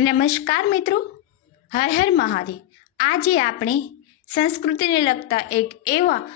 નમસ્કાર મિત્રો. હર હર મહાદેવ. આજે આપણે સંસ્કૃતિને લગતા એક એવા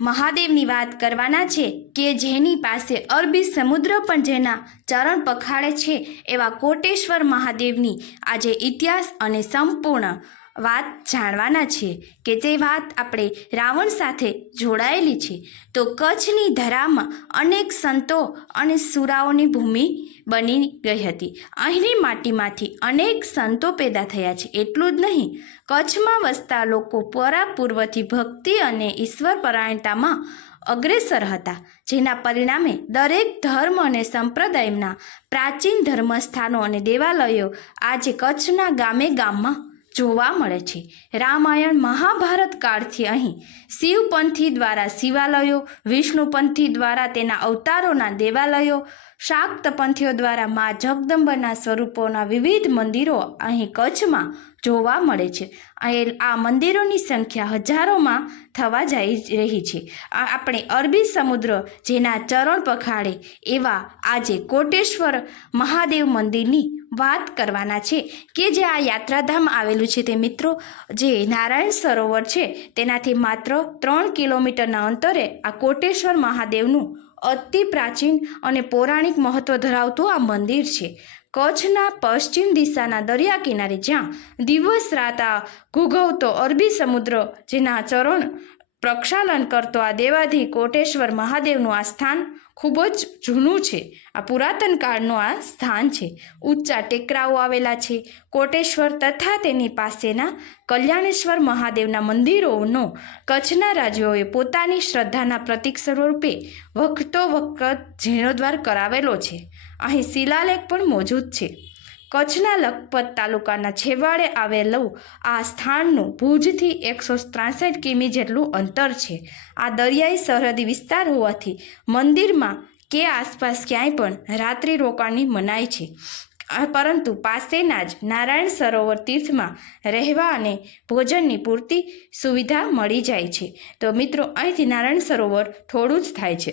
મહાદેવની વાત કરવાના છે કે જેની પાસે અરબી સમુદ્ર પણ જેના ચરણ પખાડે છે એવા કોટેશ્વર મહાદેવની આજે ઇતિહાસ અને સંપૂર્ણ વાત જાણવાના છીએ કે તે વાત આપણે રાવણ સાથે જોડાયેલી છે. તો કચ્છની ધરામાં અનેક સંતો અને સુરાઓની ભૂમિ બની ગઈ હતી. અહીંની માટીમાંથી અનેક સંતો પેદા થયા છે. એટલું જ નહીં, કચ્છમાં વસતા લોકો પરાપૂર્વથી ભક્તિ અને ઈશ્વર પરાયણતામાં અગ્રેસર હતા, જેના પરિણામે દરેક ધર્મ અને સંપ્રદાયના પ્રાચીન ધર્મસ્થાનો અને દેવાલયો આજે કચ્છના ગામે ગામમાં જોવા મળે છે. રામાયણ મહાભારત કાળથી અહીં શિવપંથી દ્વારા શિવાલયો, વિષ્ણુપંથી દ્વારા તેના અવતારોના દેવાલયો શાક્તપંથીઓ દ્વારા મા જગદંબરના સ્વરૂપોના વિવિધ મંદિરો અહીં કચ્છમાં જોવા મળે છે. આ મંદિરોની સંખ્યા હજારોમાં થવા જઈ રહી છે. આપણે અરબી સમુદ્ર, જેના ચરણ પખાડે એવા આજે કોટેશ્વર મહાદેવ મંદિરની વાત કરવાના છે કે જે આ યાત્રાધામ આવેલું છે તે મિત્રો, જે નારાયણ સરોવર છે, તેનાથી માત્ર ત્રણ કિલોમીટરના અંતરે આ કોટેશ્વર મહાદેવનું અતિ પ્રાચીન અને પૌરાણિક મહત્વ ધરાવતું આ મંદિર છે. કચ્છના પશ્ચિમ દિશાના દરિયા કિનારે જ્યાં દિવસ રાત આ ઘૂઘવતો અરબી સમુદ્ર જેના ચરણ પ્રક્ષાલન કરતો આ દેવાધી કોટેશ્વર મહાદેવનું આ સ્થાન ખૂબ જ જૂનું છે. આ પુરાતન કાળનું આ સ્થાન છે. ઊંચા ટેકરાઓ આવેલા છે. કોટેશ્વર તથા તેની પાસેના કલ્યાણેશ્વર મહાદેવના મંદિરોનો કચ્છના રાજ્યોએ પોતાની શ્રદ્ધાના પ્રતીક સ્વરૂપે વખતો વખત જીર્ણોદ્વાર કરાવેલો છે. અહીં શિલાલેખ પણ મોજૂદ છે. કચ્છના લખપત તાલુકાના છેવાડે આવેલું આ સ્થાનનું ભુજથી એકસો ત્રાસઠ કિમી જેટલું અંતર છે. આ દરિયાઈ સરહદી વિસ્તાર હોવાથી મંદિરમાં કે આસપાસ ક્યાંય પણ રાત્રિ રોકાણની મનાય છે. પરંતુ પાસેના જ નારાયણ સરોવર તીર્થમાં રહેવા અને ભોજનની પૂરતી સુવિધા મળી જાય છે. તો મિત્રો, અહીંથી નારાયણ સરોવર થોડું જ થાય છે.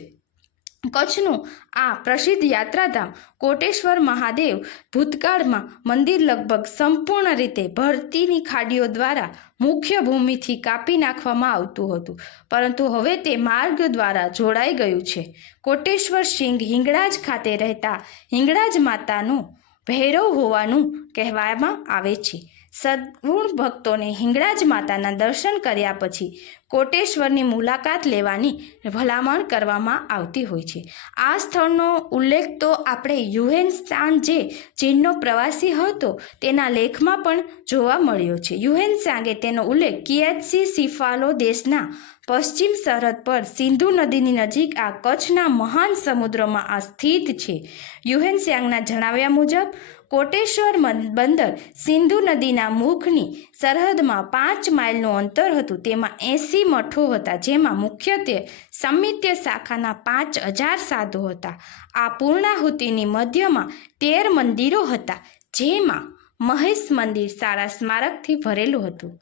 કચ્છનું આ પ્રસિદ્ધ યાત્રાધામ કોટેશ્વર મહાદેવ ભૂતકાળમાં મંદિર લગભગ સંપૂર્ણ રીતે ભરતીની ખાડીઓ દ્વારા મુખ્ય ભૂમિથી કાપી નાખવામાં આવતું હતું. પરંતુ હવે તે માર્ગ દ્વારા જોડાઈ ગયું છે. કોટેશ્વર સિંહ હિંગળાજ ખાતે રહેતા હિંગળાજ માતાનું ભૈરવ હોવાનું કહેવામાં આવે છે. સદગુણ ભક્તોને હિંગળાજ માતાના દર્શન કર્યા પછી કોટેશ્વરની મુલાકાત લેવાની ભલામણ કરવામાં આવતી હોય છે. આ સ્થળનો ઉલ્લેખ તો આપણે યુએન સ્થાન જે ચીનનો પ્રવાસી હતો તેના લેખમાં પણ જોવા મળ્યો છે. યુએન સાંગે તેનો ઉલ્લેખ કિયાત્સી સિફાલો દેશના પશ્ચિમ સરહદ પર સિંધુ નદીની નજીક આ કચ્છના મહાન સમુદ્રમાં આ સ્થિત છે. યુએન સ્યાંગના જણાવ્યા મુજબ કોટેશ્વર બંદર સિંધુ નદીના મુખની સરહદમાં પાંચ માઇલનું અંતર હતું. તેમાં એંસી મઠો હતા, જેમાં મુખ્યત્વે સમિત્ય શાખાના પાંચ હજાર સાધુ હતા. આ પૂર્ણાહુતિની મધ્યમાં તેર મંદિરો હતા, જેમાં મહેશ મંદિર સારા સ્મારકથી ભરેલું હતું.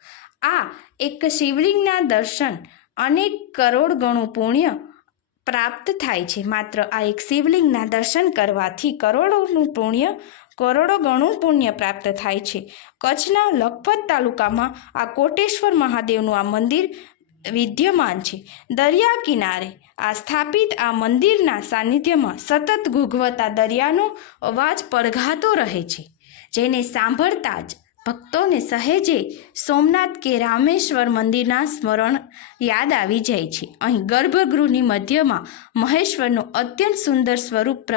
આ એક શિવલિંગના દર્શન અનેક કરોડ ગણું પુણ્ય પ્રાપ્ત થાય છે. માત્ર આ એક શિવલિંગના દર્શન કરવાથી કરોડોનું પુણ્ય કરોડો ગણું પુણ્ય પ્રાપ્ત થાય છે. કચ્છના લખપત તાલુકામાં આ કોટેશ્વર મહાદેવનું આ મંદિર વિદ્યમાન છે. દરિયા કિનારે આ સ્થાપિત આ મંદિરના સાનિધ્યમાં સતત ગુગવતા દરિયાનો અવાજ પડઘાતો રહે છે. જેને સાંભળતા જ ભક્તોને સહેજે સોમનાથ કે રામેશ્વર મંદિરના સ્મરણ યાદ આવી જાય છે. અહીં ગર્ભગૃહની મધ્યમાં મહેશ્વરનું અત્યંત સુંદર સ્વરૂપ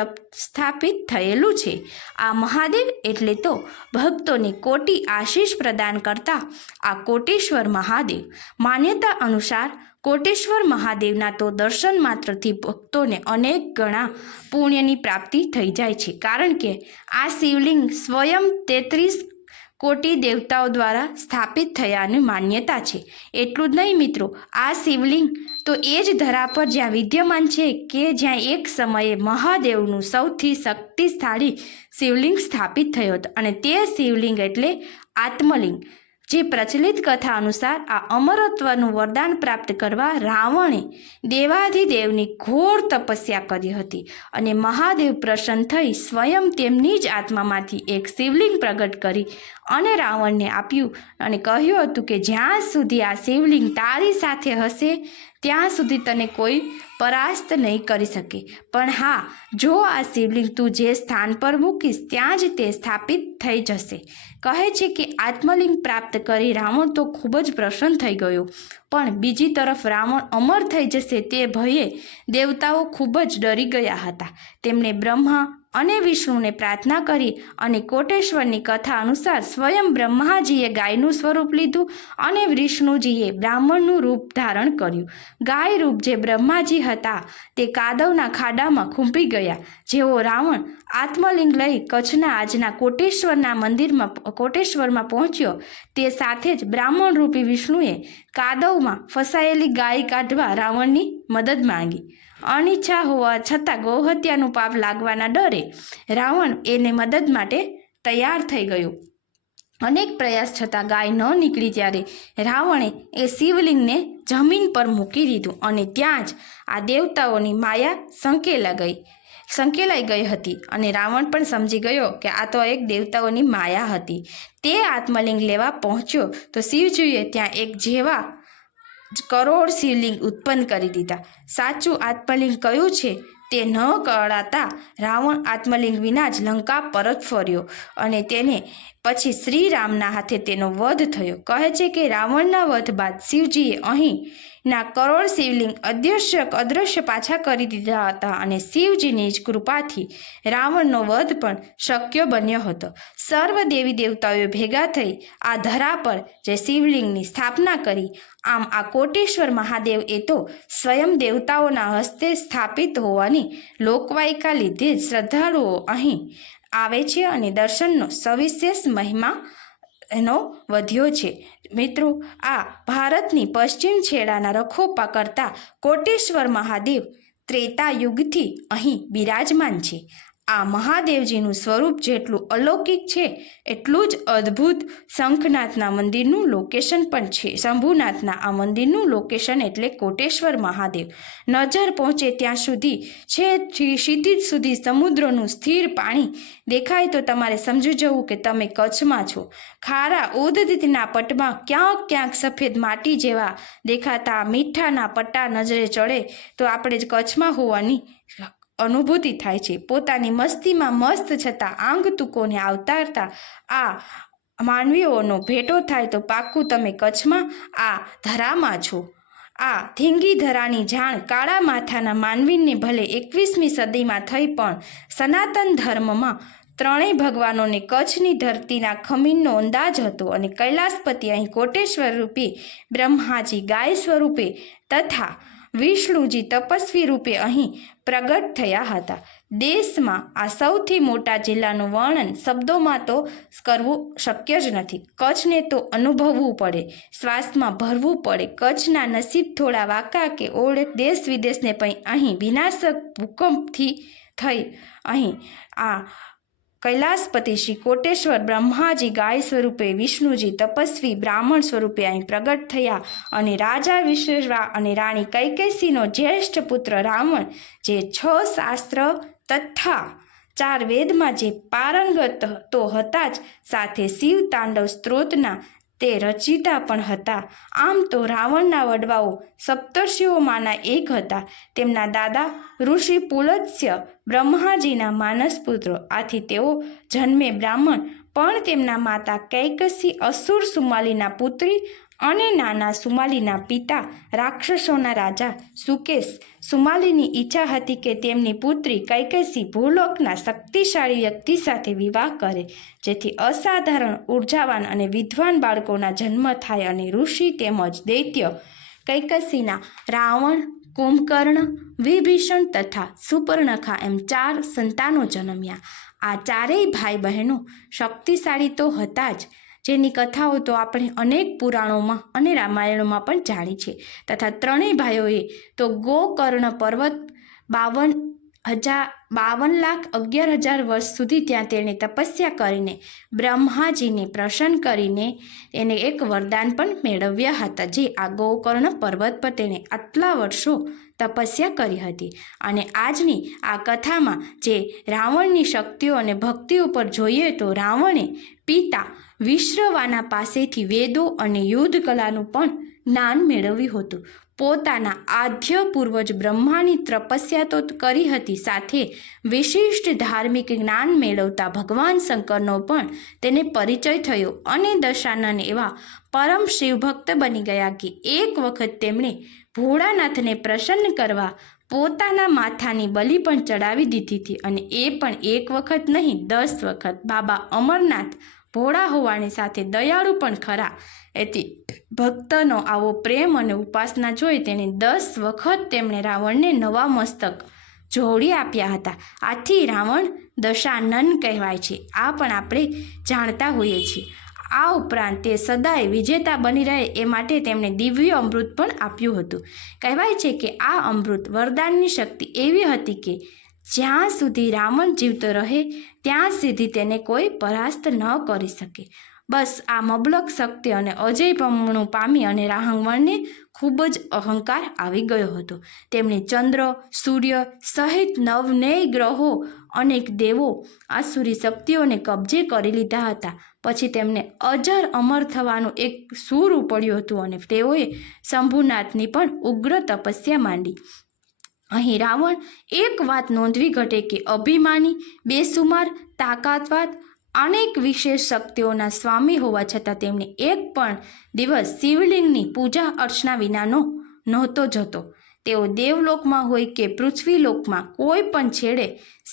સ્થાપિત થયેલું છે. આ મહાદેવ એટલે તો ભક્તોને કોટી આશીષ પ્રદાન કરતા આ કોટેશ્વર મહાદેવ. માન્યતા અનુસાર કોટેશ્વર મહાદેવના તો દર્શન માત્રથી ભક્તોને અનેક ગણા પુણ્યની પ્રાપ્તિ થઈ જાય છે. કારણ કે આ શિવલિંગ સ્વયં તેત્રીસ કોટી દેવતાઓ દ્વારા સ્થાપિત થયાની માન્યતા છે. એટલું જ નહીં મિત્રો, આ શિવલિંગ તો એ જ ધરા પર જ્યાં વિદ્યમાન છે કે જ્યાં એક સમયે મહાદેવનું સૌથી શક્તિશાળી શિવલિંગ સ્થાપિત થયો હતો. અને તે શિવલિંગ એટલે આત્મલિંગ. જે પ્રચલિત કથા અનુસાર આ અમરત્વનું વરદાન પ્રાપ્ત કરવા રાવણે દેવાધિદેવની ઘોર તપસ્યા કરી હતી અને મહાદેવ પ્રસન્ન થઈ સ્વયં તેમની જ આત્મામાંથી એક શિવલિંગ પ્રગટ કરી અને રાવણને આપ્યું અને કહ્યું હતું કે જ્યાં સુધી આ શિવલિંગ તારી સાથે હશે, ત્યાં સુધી તને કોઈ પરાસ્ત નહીં કરી શકે. પણ હા, જો આ શિવલિંગ તું જે સ્થાન પર મૂકીશ, ત્યાં જ તે સ્થાપિત થઈ જશે. કહે છે કે આત્મલિંગ પ્રાપ્ત કરી રાવણ તો ખૂબ જ પ્રસન્ન થઈ ગયો. પણ બીજી તરફ રાવણ અમર થઈ જશે તે ભયે દેવતાઓ ખૂબ જ ડરી ગયા હતા. તેમણે બ્રહ્મા અને વિષ્ણુને પ્રાર્થના કરી અને કોટેશ્વરની કથા અનુસાર સ્વયં બ્રહ્માજીએ ગાયનું સ્વરૂપ લીધું અને વિષ્ણુજીએ બ્રાહ્મણનું રૂપ ધારણ કર્યું. ગાય રૂપ જે બ્રહ્માજી હતા તે કાદવના ખાડામાં ખૂંપી ગયા. જેઓ રાવણ આત્મલિંગ લઈ કચ્છના આજના કોટેશ્વરના મંદિરમાં કોટેશ્વરમાં પહોંચ્યો. તે સાથે જ બ્રાહ્મણ રૂપી વિષ્ણુએ કાદવમાં ફસાયેલી ગાય કાઢવા રાવણની મદદ માંગી. અનિચ્છા હોવા છતાં ગૌહત્યાનું પાપ લાગવાના ડરે રાવણ એને મદદ માટે તૈયાર થઈ ગયો. અનેક પ્રયાસ છતાં ગાય ન નીકળી ત્યારે રાવણે એ શિવલિંગને જમીન પર મૂકી દીધું અને ત્યાં જ આ દેવતાઓની માયા સંકેલા ગઈ સંકેલાઈ ગઈ હતી અને રાવણ પણ સમજી ગયો કે આ તો એક દેવતાઓની માયા હતી. તે આત્મલિંગ લેવા પહોંચ્યો તો શિવજીએ ત્યાં એક જેવા કરોડ શિવલિંગ ઉત્પન્ન કરી દીધા. સાચું આત્મલિંગ કયું છે તે ન કળાતા રાવણ આત્મલિંગ વિના જ લંકા પરત ફર્યો અને તેને પછી શ્રીરામના હાથે તેનો વધ થયો. કહે છે કે રાવણના વધ બાદ શિવજીએ અહીં ના કરોડ શિવલિંગ અદૃશ્ય અદૃશ્ય પાછા કરી દીધા હતા અને શિવજીની જ કૃપાથી રાવણનો વધ પણ શક્ય બન્યો હતો. સર્વ દેવી દેવતાઓએ ભેગા થઈ આ ધરા પર જે શિવલિંગની સ્થાપના કરી, આમ આ કોટેશ્વર મહાદેવ એ તો સ્વયં દેવતાઓના હસ્તે સ્થાપિત હોવાની લોકવાયકા લીધે જ શ્રદ્ધાળુઓ અહીં આવે છે અને દર્શનનો સવિશેષ મહિમા એનો વધ્યો છે. મિત્રો આ ભારતની પશ્ચિમ છેડાના રખોપા કરતા કોટેશ્વર મહાદેવ ત્રેતા યુગથી અહીં બિરાજમાન છે. આ મહાદેવજીનું સ્વરૂપ જેટલું અલૌકિક છે, એટલું જ અદ્ભુત. શંખનાથના મંદિરનું લોકેશન પણ છે. શંભુનાથના આ મંદિરનું લોકેશન એટલે કોટેશ્વર મહાદેવ. નજર પહોંચે ત્યાં સુધી. છે ક્ષિતિજ સુધી સમુદ્રનું સ્થિર પાણી. દેખાય તો તમારે સમજી જવું કે તમે કચ્છમાં છો. ખારા ઉદદિતના પટમાં ક્યાંક ક્યાંક સફેદ માટી જેવા દેખાતા મીઠાના પટ્ટા નજરે ચડે. તો આપણે જ કચ્છમાં હોવાની અનુભૂતિ થાય છે. પોતાની મસ્તીમાં મસ્ત છતાં આંગ તુકોને આવતારતા આ માનવીઓનો ભેટો થાય તો પાક્કું તમે કચ્છમાં આ ધરામાં છો. આ ધીંગી ધરાની જાણ કાળા માથાના માનવીને ભલે એકવીસમી સદીમાં થઈ પણ સનાતન ધર્મમાં ત્રણેય ભગવાનોને કચ્છની ધરતીના ખમીનનો અંદાજ હતો અને કૈલાસપતિ અહીં કોટેશ્વર રૂપે બ્રહ્માજી ગાય સ્વરૂપે તથા વિષ્ણુજી તપસ્વી રૂપે અહીં પ્રગટ થયા હતા. દેશમાં આ સૌથી મોટા જિલ્લાનું વર્ણન શબ્દોમાં તો કરવું શક્ય જ નથી. કચ્છને તો અનુભવવું પડે, શ્વાસમાં ભરવું પડે, કચ્છના નસીબ થોડા વાંકા કે ઓળખ દેશ વિદેશને પણ અહીં વિનાશક ભૂકંપથી થઈ અહીં આ કૈલાસપતિ શ્રી કોટેશ્વર બ્રહ્માજી ગાય સ્વરૂપે વિષ્ણુજી તપસ્વી બ્રાહ્મણ સ્વરૂપે અહીં પ્રગટ થયા અને રાજા વિશ્વરા અને રાણી કૈકેસીનો જ્યેષ્ઠ પુત્ર રાવણ, જે છ શાસ્ત્ર તથા ચાર વેદમાં જે પારંગત તો હતા જ, સાથે શિવ તાંડવ સ્ત્રોતના તે રચિતા પણ હતા. આમ તો રાવણના વડવાઓ સપ્તર્ષિઓમાંના એક હતા. તેમના દાદા ઋષિ પુલત્સ્ય બ્રહ્માજીના માનસપુત્રો. આથી તેઓ જન્મે બ્રાહ્મણ, પણ તેમના માતા કૈકસી અસુર સુમાલીના પુત્રી અને નાના સુમાલીના પિતા રાક્ષસોના રાજા સુકેશ. સુમાલીની ઈચ્છા હતી કે તેમની પુત્રી કૈકેસી ભૂલોકના શક્તિશાળી વ્યક્તિ સાથે વિવાહ કરે, જેથી અસાધારણ ઉર્જાવાન અને વિદ્વાન બાળકોના જન્મ થાય અને ઋષિ તેમજ દૈત્ય કૈકસીના રાવણ, કુંભકર્ણ, વિભીષણ તથા સુપર્ણખા એમ ચાર સંતાનો જન્મ્યા. આ ચારેય ભાઈ બહેનો શક્તિશાળી તો હતા જ જેની કથાઓ તો આપણે અનેક પુરાણોમાં અને રામાયણોમાં પણ જાણી છે. તથા ત્રણેય ભાઈઓએ તો ગોકર્ણ પર્વત બાવન હજાર, બાવન લાખ અગિયાર હજાર વર્ષ સુધી ત્યાં તેણે તપસ્યા કરીને બ્રહ્માજીને પ્રસન્ન કરીને એને એક વરદાન પણ મેળવ્યા હતા, જે આ ગોકર્ણ પર્વત પર તેણે આટલા વર્ષો તપસ્યા કરી હતી. અને આજની આ કથામાં જે રાવણની શક્તિઓ અને ભક્તિ ઉપર જોઈએ તો રાવણે પિતા વિશ્રવાના પાસેથી વેદો અને યુદ્ધ કલાનું પણ જ્ઞાન મેળવ્યું હતું. પોતાના આદ્ય પૂર્વજ બ્રહ્માની તપસ્યા તો કરી હતી, સાથે વિશિષ્ટ ધાર્મિક જ્ઞાન મેળવતા ભગવાન શંકરનો પણ તેને પરિચય થયો અને દશાનન એવા પરમ શિવભક્ત બની ગયા કે એક વખત તેમણે ભોળાનાથને પ્રસન્ન કરવા પોતાના માથાની બલિ પણ ચડાવી દીધી હતી અને એ પણ એક વખત નહીં, દસ વખત. બાબા અમરનાથ ભોળા હોવાની સાથે દયાળુ પણ ખરા. એથી ભક્તનો આવો પ્રેમ અને ઉપાસના જોઈ તેણે દસ વખત તેમણે રાવણને નવા મસ્તક જોડી આપ્યા હતા. આથી રાવણ દશાનન કહેવાય છે. આ પણ આપણે જાણતા હોઈએ છીએ. આ ઉપરાંત તે સદાય વિજેતા બની રહે એ માટે તેમણે દિવ્ય અમૃત પણ આપ્યું હતું. કહેવાય છે કે આ અમૃત વરદાનની શક્તિ એવી હતી કે જ્યાં સુધી રાવણ જીવતો રહે, ત્યાં સુધી તેને કોઈ પરાસ્ત ન કરી શકે. બસ આ મબલક શક્તિ અને અજયપણું પામી અને રાહંગવણને ખૂબ જ અહંકાર આવી ગયો હતો. તેમણે ચંદ્ર, સૂર્ય સહિત નવનેય ગ્રહો અનેક દેવો, આસુરી શક્તિઓને કબજે કરી લીધા હતા. પછી તેમને અજર અમર થવાનું એક સૂર ઉપડ્યું હતું અને તેઓએ શંભુનાથની પણ ઉગ્ર તપસ્યા માંડી. અહીં રાવણ એક વાત નોંધવી ઘટે કે અભિમાની, બેસુમાર, તાકાતવાદ, અનેક વિશેષ શક્તિઓના સ્વામી હોવા છતાં તેમને એક પણ દિવસ શિવલિંગની પૂજા અર્ચના વિનાનો નહોતો જતો. તેઓ દેવલોકમાં હોય કે પૃથ્વીલોકમાં કોઈ પણ છેડે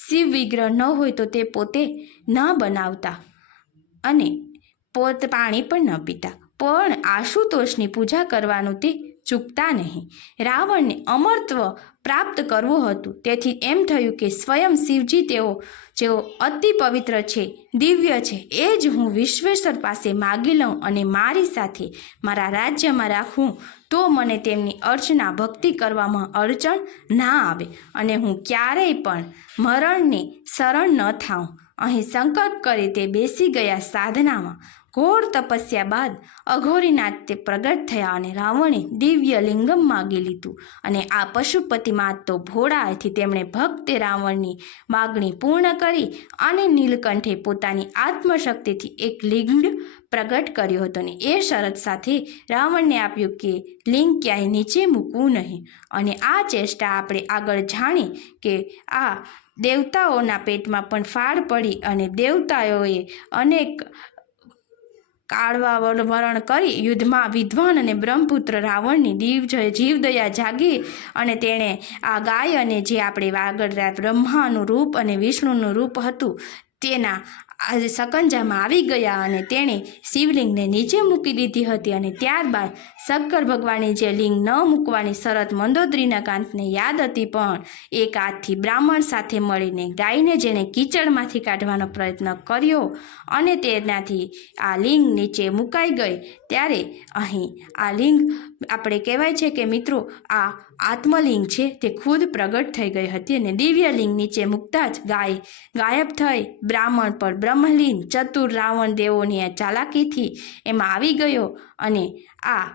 શિવ વિગ્રહ ન હોય તો તે પોતે ન બનાવતા અને પોત પાણી પણ ન પીતા. પણ આશુતોષની પૂજા કરવાનું તે ચૂકતા નહીં. રાવણને અમરત્વ પ્રાપ્ત કરવું હતું. તેથી એમ થયું કે સ્વયં શિવજી તેઓ, જેઓ અતિ પવિત્ર છે, દિવ્ય છે, એ જ હું વિશ્વેશ્વર પાસે માગી લઉં અને મારી સાથે મારા રાજ્યમાં રાખું, તો મને તેમની અર્ચના ભક્તિ કરવામાં અડચણ ના આવે અને હું ક્યારેય પણ મરણને શરણ ન થાઉં. અહીં સંકલ્પ કરી તે બેસી ગયા સાધનામાં ઘોર તપસ્યા બાદ અઘોરીનાથ તે પ્રગટ થયા અને રાવણે દિવ્ય લિંગમ માગી લીધું. અને આ પશુપતિમાં તો ભોળાથી તેમણે ભક્તે રાવણની માગણી પૂર્ણ કરી અને નીલકંઠે પોતાની આત્મશક્તિથી એક લિંગ પ્રગટ કર્યો હતો ને એ શરત સાથે રાવણને આપ્યું કે લિંગ ક્યાંય નીચે મૂકવું નહીં. અને આ ચેષ્ટા આપણે આગળ જાણી કે આ દેવતાઓના પેટમાં પણ ફાળ પડી અને દેવતાઓએ અનેક કાળવા મરણ કરી યુદ્ધમાં વિદ્વાન અને બ્રહ્મપુત્ર રાવણની દીવ જીવદયા જાગી અને તેણે આ ગાય અને જે આપણે આગળ બ્રહ્માનું રૂપ અને વિષ્ણુનું રૂપ હતું તેના સકંજામાં આવી ગયા અને તેણે શિવલિંગને નીચે મૂકી દીધી હતી અને ત્યારબાદ શંકર ભગવાને જે લિંગ ન મૂકવાની શરત મંદોદરીના કાંતને યાદ હતી પણ એક હાથથી બ્રાહ્મણ સાથે મળીને ગાયને જેણે કીચડમાંથી કાઢવાનો પ્રયત્ન કર્યો અને તેનાથી આ લિંગ નીચે મુકાઈ ગઈ. ત્યારે અહીં આ લિંગ આપણે કહેવાય છે કે મિત્રો, આ આત્મલિંગ છે તે ખુદ પ્રગટ થઈ ગઈ હતી અને દિવ્યલિંગ નીચે મૂકતા જ ગાય ગાયબ થઈ બ્રાહ્મણ પર બ્રહ્મલિંગ ચતુર રાવણ દેવોની આ ચાલાકીથી એમાં આવી ગયો અને આ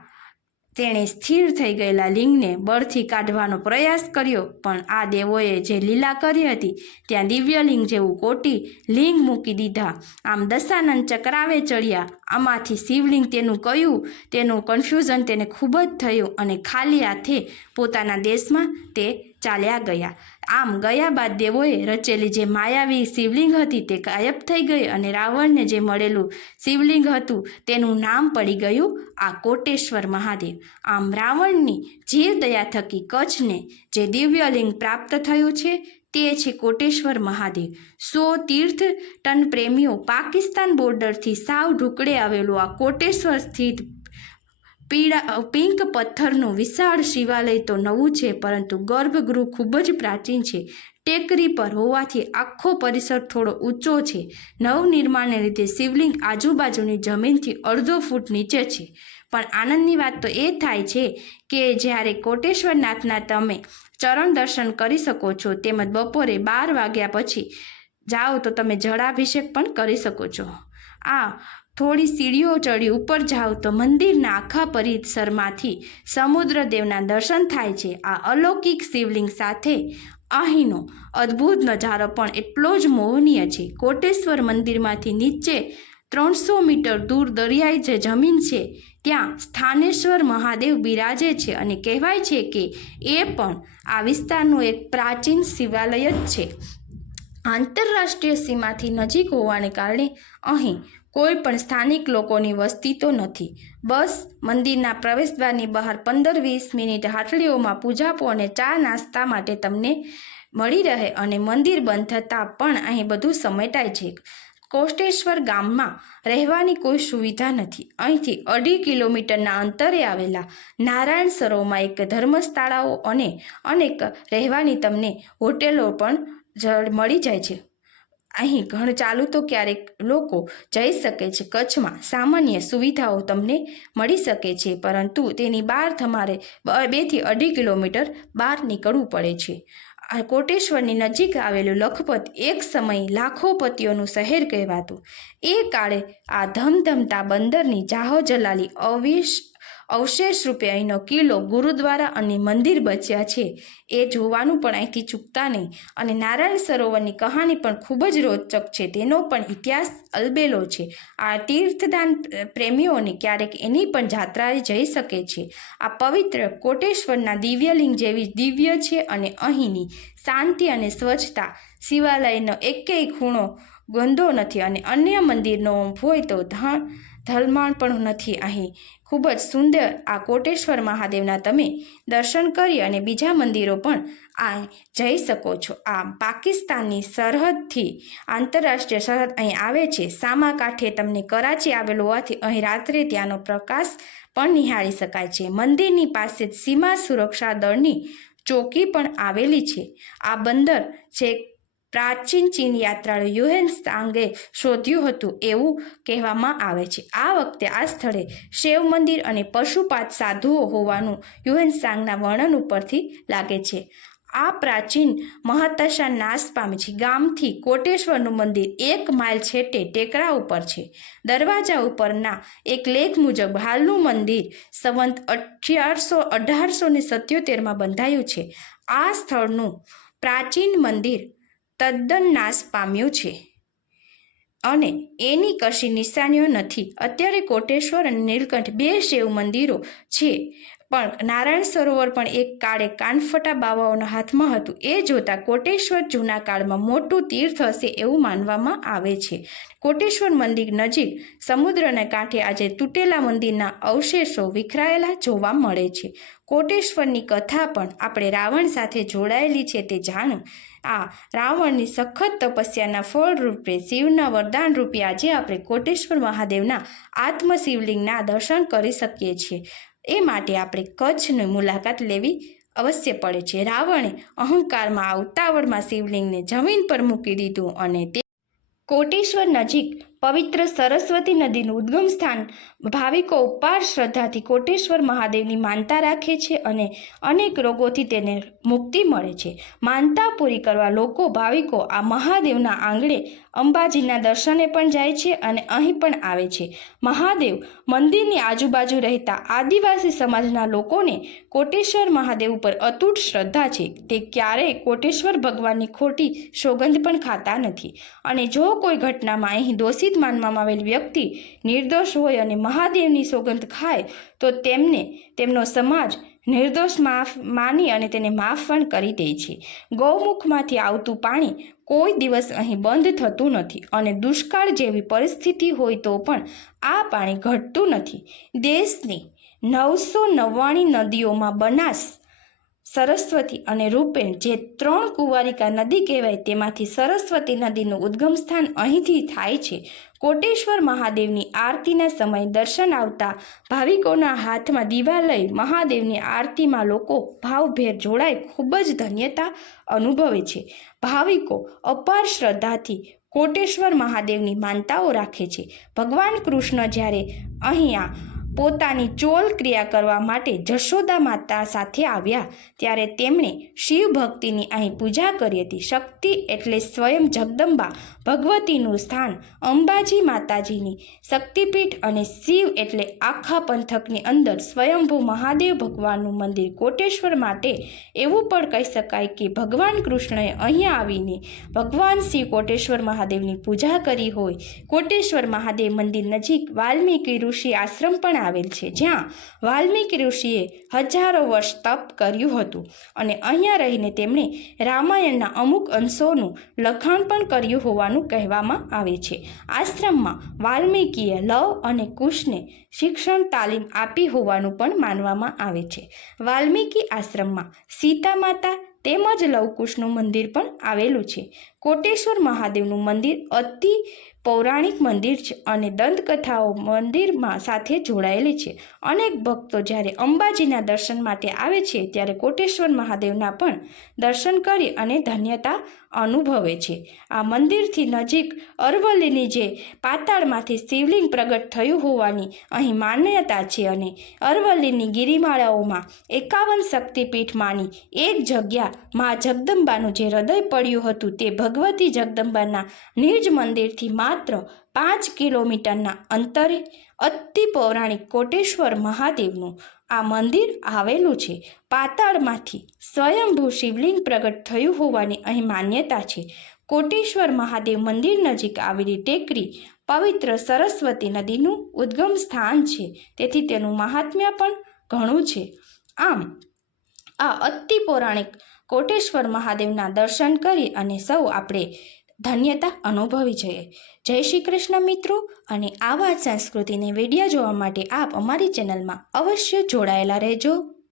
તેણે સ્થિર થઈ ગયેલા લિંગને બળથી કાઢવાનો પ્રયાસ કર્યો, પણ આ દેવોએ જે લીલા કરી હતી, ત્યાં દિવ્યલિંગ જેવું કોટી લિંગ મૂકી દીધા. આમ દશાનંદ ચક્રાવે ચડ્યા. આમાંથી શિવલિંગ તેનું કયું, તેનું કન્ફ્યુઝન તેને ખૂબ જ થયું અને ખાલી હાથે પોતાના દેશમાં તે ચાલ્યા ગયા. આમ ગયા બાદ દેવોએ રચેલી જે માયાવી શિવલિંગ હતી તે ગાયબ થઈ ગઈ અને રાવણને જે મળેલું શિવલિંગ હતું તેનું નામ પડી ગયું આ કોટેશ્વર મહાદેવ. આમ રાવણની જીવદયા થકી કચ્છને જે દિવ્યલિંગ પ્રાપ્ત થયું છે તે છે કોટેશ્વર મહાદેવ. સો તીર્થ ટન પ્રેમીઓ પાકિસ્તાન બોર્ડરથી સાવ ઢુકડે આવેલું આ કોટેશ્વર સ્થિત પીળા પિંક પથ્થરનું વિશાળ શિવાલય તો નવું છે, પરંતુ ગર્ભગૃહ ખૂબ જ પ્રાચીન છે. ટેકરી પર હોવાથી આખો પરિસર થોડો ઊંચો છે. નવનિર્માણને લીધે શિવલિંગ આજુબાજુની જમીનથી અડધો ફૂટ નીચે છે. પણ આનંદની વાત તો એ થાય છે કે જ્યારે કોટેશ્વરનાથના તમે ચરણ દર્શન કરી શકો છો, તેમજ બપોરે બાર વાગ્યા પછી જાઓ તો તમે જળાભિષેક પણ કરી શકો છો. આ થોડી સીડીઓ ચડી ઉપર જાઓ તો મંદિરના આખા પરિસરમાંથી સમુદ્રદેવના દર્શન થાય છે. આ અલૌકિક શિવલિંગ સાથે અહીંનો અદ્ભુત નજારો પણ એટલો જ મોહનીય છે. કોટેશ્વર મંદિરમાંથી નીચે ત્રણસો મીટર દૂર દરિયાઈ જે જમીન છે, ત્યાં સ્થાનેશ્વર મહાદેવ બિરાજે છે અને કહેવાય છે કે એ પણ આ વિસ્તારનું એક પ્રાચીન શિવાલય જ છે. આંતરરાષ્ટ્રીય સીમાથી નજીક હોવાને કારણે અહીં કોઈ પણ સ્થાનિક લોકોની વસ્તી તો નથી. બસ, મંદિરના પ્રવેશદ્વારની બહાર પંદર વીસ મિનિટ હાટડીઓમાં પૂજાપો અને ચા નાસ્તા માટે તમને મળી રહે અને મંદિર બંધ થતાં પણ અહીં બધું સમેટાય છે. કોષ્ટેશ્વર ગામમાં રહેવાની કોઈ સુવિધા નથી. અહીંથી અઢી કિલોમીટરના અંતરે આવેલા નારાયણ સરોવરમાં એક ધર્મશાળાઓ અને અનેક રહેવાની તમને હોટેલો પણ જળ મળી જાય છે. અહીં ઘણ ચાલુ તો ક્યારેક લોકો જઈ શકે છે કચ્છમાં. સામાન્ય સુવિધાઓ તમને મળી શકે છે, પરંતુ તેની બહાર તમારે બેથી અઢી કિલોમીટર બહાર નીકળવું પડે છે. આ કોટેશ્વરની નજીક આવેલું લખપત એક સમય લાખોપતિઓનું શહેર કહેવાતું. એ કાળે આ ધમધમતા બંદરની જાહો જલાલી અવિશ અવશેષ રૂપે અહીંનો કિલ્લો ગુરુદ્વારા અને મંદિર બચ્યા છે. એ જોવાનું પણ અહીંથી ચૂકતા નહીં. અને નારાયણ સરોવરની કહાની પણ ખૂબ જ રોચક છે. તેનો પણ ઇતિહાસ અલબેલો છે. આ તીર્થદાન પ્રેમીઓને ક્યારેક એની પણ જાત્રાએ જઈ શકે છે. આ પવિત્ર કોટેશ્વરના દિવ્યલિંગ જેવી દિવ્ય છે અને અહીંની શાંતિ અને સ્વચ્છતા. શિવાલયનો એકેય ખૂણો ગંદો નથી અને અન્ય મંદિરનો હોય તો ધણ ધલમાણ પણ નથી અહીં. ખૂબ જ સુંદર આ કોટેશ્વર મહાદેવના તમે દર્શન કરી અને બીજા મંદિરો પણ આ જઈ શકો છો. આ પાકિસ્તાનની સરહદથી આંતરરાષ્ટ્રીય સરહદ અહીં આવે છે. સામા કાંઠે તમને કરાચી આવેલું હોવાથી અહીં રાત્રે ત્યાંનો પ્રકાશ પણ નિહાળી શકાય છે. મંદિરની પાસે જ સીમા સુરક્ષા દળની ચોકી પણ આવેલી છે. આ બંદર છે પ્રાચીન ચીન યાત્રાળુ યુહેન સાંગે શોધ્યું હતું એવું કહેવામાં આવે છે. આ વખતે આ સ્થળે શિવ મંદિર અને પશુપાત સાધુઓ હોવાનું યુહેન સાંગના વર્ણન ઉપરથી લાગે છે. આ પ્રાચીન મહત્તશા નાશ પામે છે ગામથી કોટેશ્વરનું મંદિર એક માઇલ છેટે ટેકરા ઉપર છે. દરવાજા ઉપરના એક લેખ મુજબ હાલનું મંદિર સંવંત અઠ્યારસો અઢારસો ને સત્યોતેરમાં બંધાયું છે. આ સ્થળનું પ્રાચીન મંદિર તદ્દન નાશ પામ્યું છે. અને એની કશી નિશાનીઓ નથી. અત્યારે કોટેશ્વર અને નીલકંઠ બે શિવ મંદિરો છે, પણ નારાયણ સરોવર પણ એક કાળે કાનફટા બાવાઓના હાથમાં હતું. એ જોતાં કોટેશ્વર જૂના કાળમાં મોટું તીર્થ હશે એવું માનવામાં આવે છે. કોટેશ્વર મંદિર નજીક સમુદ્રના કાંઠે આજે તૂટેલા મંદિરના અવશેષો વિખરાયેલા જોવા મળે છે. કોટેશ્વરની કથા પણ આપણે રાવણ સાથે જોડાયેલી છે તે જાણો. આ રાવણની સખત તપસ્યાના ફળ રૂપે શિવના વરદાન રૂપે આજે આપણે કોટેશ્વર મહાદેવના આત્મ શિવલિંગના દર્શન કરી શકીએ છીએ. એ માટે આપણે કચ્છની મુલાકાત લેવી અવશ્ય પડે છે. રાવણે અહંકારમાં આ ઉતાવળમાં શિવલિંગને જમીન પર મૂકી દીધું અને તે કોટેશ્વર નજીક પવિત્ર સરસ્વતી નદીનું ઉદ્ગમ સ્થાન ભાવિકો ઉપાર શ્રદ્ધાથી કોટેશ્વર મહાદેવની માનતા રાખે છે અને અનેક રોગોથી તેને મુક્તિ મળે છે. માનતા પૂરી કરવા લોકો, ભાવિકો આ મહાદેવના આંગણે અંબાજીના દર્શને પણ જાય છે અને અહીં પણ આવે છે. મહાદેવ મંદિરની આજુબાજુ રહેતા આદિવાસી સમાજના લોકોને કોટેશ્વર મહાદેવ ઉપર અતૂટ શ્રદ્ધા છે. તે ક્યારેય કોટેશ્વર ભગવાનની ખોટી સોગંધ પણ ખાતા નથી. અને જો કોઈ ઘટનામાં અહીં દોષિત માનવામાં આવેલ વ્યક્તિ નિર્દોષ હોય અને મહાદેવની સોગંધ ખાય, તો તેમને તેમનો સમાજ નિર્દોષ માફ માની અને તેને માફ પણ કરી દે છે. ગૌમુખમાંથી આવતું પાણી કોઈ દિવસ અહીં બંધ થતું નથી અને દુષ્કાળ જેવી પરિસ્થિતિ હોય તો પણ આ પાણી ઘટતું નથી. દેશની નવસો નવ્વાણી નદીઓમાં બનાસ સરસ્વતી અને રૂપેણ જે ત્રણ કુંવારિકા નદી કહેવાય, તેમાંથી સરસ્વતી નદીનું ઉદ્ગમ સ્થાન અહીંથી થાય છે. કોટેશ્વર મહાદેવની આરતીના સમયે દર્શન આવતા ભાવિકોના હાથમાં દીવા લઈ મહાદેવની આરતીમાં લોકો ભાવભેર જોડાઈ ખૂબ જ ધન્યતા અનુભવે છે. ભાવિકો અપાર શ્રદ્ધાથી કોટેશ્વર મહાદેવની માનતાઓ રાખે છે. ભગવાન કૃષ્ણ જ્યારે અહીંયા પોતાની ચોલ ક્રિયા કરવા માટે જશોદા માતા સાથે આવ્યા. ત્યારે તેમણે શિવ ભક્તિની અહીં પૂજા કરી હતી. શક્તિ એટલે સ્વયં જગદંબા ભગવતીનું સ્થાન અંબાજી માતાજીની શક્તિપીઠ અને શિવ એટલે આખા પંથકની અંદર સ્વયંભૂ મહાદેવ ભગવાનનું મંદિર કોટેશ્વર માટે. એવું પણ કહી શકાય કે ભગવાન કૃષ્ણએ અહીંયા આવીને ભગવાન શિવ કોટેશ્વર મહાદેવની પૂજા કરી હોય. કોટેશ્વર મહાદેવ મંદિર નજીક વાલ્મીકી ઋષિ આશ્રમ પણ આવેલ છે. જ્યાં વાલ્મીકી ઋષિએ હજારો વર્ષ તપ કર્યું હતું અને અહીંયા રહીને તેમણે રામાયણના અમુક અંશોનું લખાણ પણ કર્યું હોવાનું કહેવામાં આવે છે. આશ્રમમાં વાલ્મીકીએ લવ અને કુશને શિક્ષણ તાલીમ આપી હોવાનું પણ માનવામાં આવે છે. વાલ્મીકી આશ્રમમાં સીતા માતા તેમજ લવકુશનું મંદિર પણ આવેલું છે. કોટેશ્વર મહાદેવનું મંદિર અતિ પૌરાણિક મંદિર છે અને દંતકથાઓ મંદિરમાં સાથે જોડાયેલી છે. અનેક ભક્તો જ્યારે અંબાજીના દર્શન માટે આવે છે, ત્યારે કોટેશ્વર મહાદેવના પણ દર્શન કરી અને ધન્યતા અનુભવે છે. આ મંદિરથી નજીક અરવલ્લીની જે પાતાળમાંથી શિવલિંગ પ્રગટ થયું હોવાની અહીં માન્યતા છે અને અરવલ્લીની ગિરિમાળાઓમાં એકાવન શક્તિપીઠમાંની એક જગ્યા મા જગદંબાનું જે હૃદય પડ્યું હતું તે ભગવતી જગદંબાના નિજ મંદિરથી માત્ર પાંચ કિલોમીટરના અંતરે અતિ પૌરાણિક કોટેશ્વર મહાદેવનું આ મંદિર આવેલું છે. પાતાળમાંથી સ્વયંભૂ શિવલિંગ પ્રગટ થયું હોવાની અહીં માન્યતા છે. કોટેશ્વર મહાદેવ મંદિર નજીક આવેલી ટેકરી પવિત્ર સરસ્વતી નદીનું ઉદ્ગમ સ્થાન છે. તેથી તેનું મહાત્મ્ય પણ ઘણું છે. આમ, આ અતિ પૌરાણિક કોટેશ્વર મહાદેવના દર્શન કરી અને સૌ આપણે ધન્યતા અનુભવી જઈએ. જય શ્રી કૃષ્ણ મિત્રો. અને આવા જ સંસ્કૃતિને વીડિયો જોવા માટે આપ અમારી ચેનલમાં અવશ્ય જોડાયેલા રહેજો.